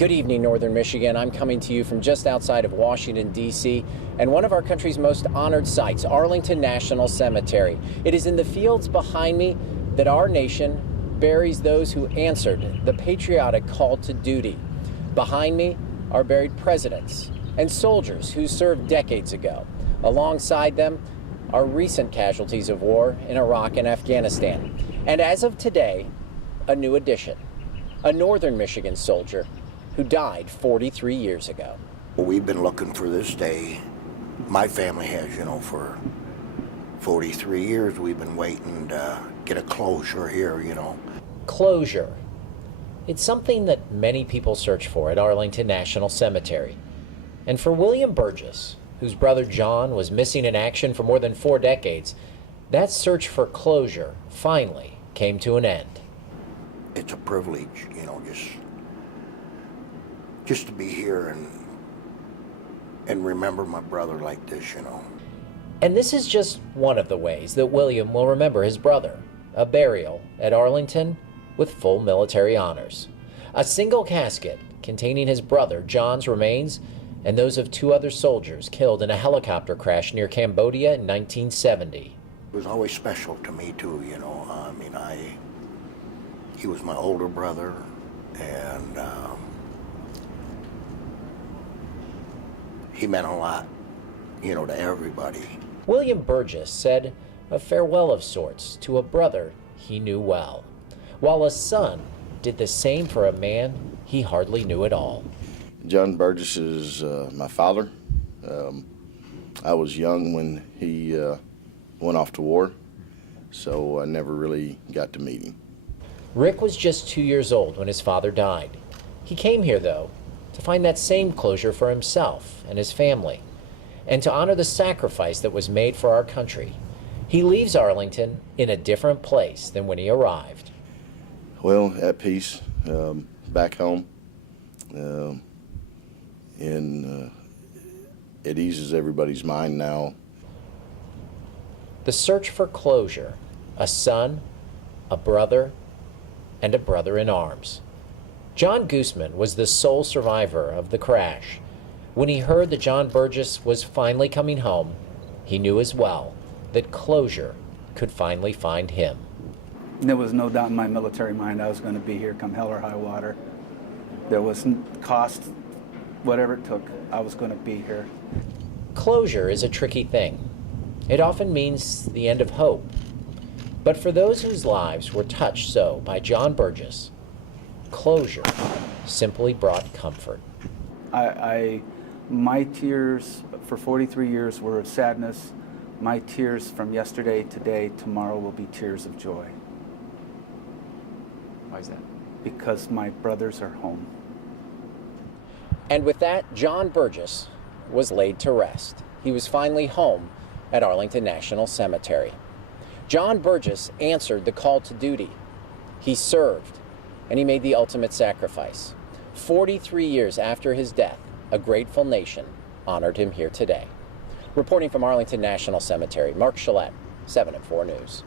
Good evening, Northern Michigan. I'm coming to you from just outside of Washington, D.C., and one of our country's most honored sites, Arlington National Cemetery. It is in the fields behind me that our nation buries those who answered the patriotic call to duty. Behind me are buried presidents and soldiers who served decades ago. Alongside them are recent casualties of war in Iraq and Afghanistan. And as of today, a new addition, a Northern Michigan soldier who died 43 years ago. Well, we've been looking for this day. My family has, for 43 years we've been waiting to get a closure here, Closure. It's something that many people search for at Arlington National Cemetery. And for William Burgess, whose brother John was missing in action for more than 4 decades, that search for closure finally came to an end. It's a privilege, just to be here and remember my brother like this, And this is just one of the ways that William will remember his brother, a burial at Arlington with full military honors. A single casket containing his brother John's remains and those of 2 other soldiers killed in a helicopter crash near Cambodia in 1970. It was always special to me too, he was my older brother, and he meant a lot, to everybody. William Burgess said a farewell of sorts to a brother he knew well, while a son did the same for a man he hardly knew at all. John Burgess is my father. I was young when he went off to war, so I never really got to meet him. Rick was just 2 years old when his father died. He came here, though, to find that same closure for himself and his family, and to honor the sacrifice that was made for our country. He leaves Arlington in a different place than when he arrived. Well, at peace, back home, and it eases everybody's mind now. The search for closure, a son, a brother, and a brother in arms. John Gooseman was the sole survivor of the crash. When he heard that John Burgess was finally coming home, he knew as well that closure could finally find him. There was no doubt in my military mind I was going to be here come hell or high water. There was cost, whatever it took, I was going to be here. Closure is a tricky thing. It often means the end of hope. But for those whose lives were touched so by John Burgess, closure simply brought comfort. My tears for 43 years were of sadness. My tears from yesterday, today, tomorrow will be tears of joy. Why is that? Because my brothers are home. And with that, John Burgess was laid to rest. He was finally home at Arlington National Cemetery. John Burgess answered the call to duty. He served, and he made the ultimate sacrifice. 43 years after his death, a grateful nation honored him here today. Reporting from Arlington National Cemetery, Mark Shillette, 7 at 4 News.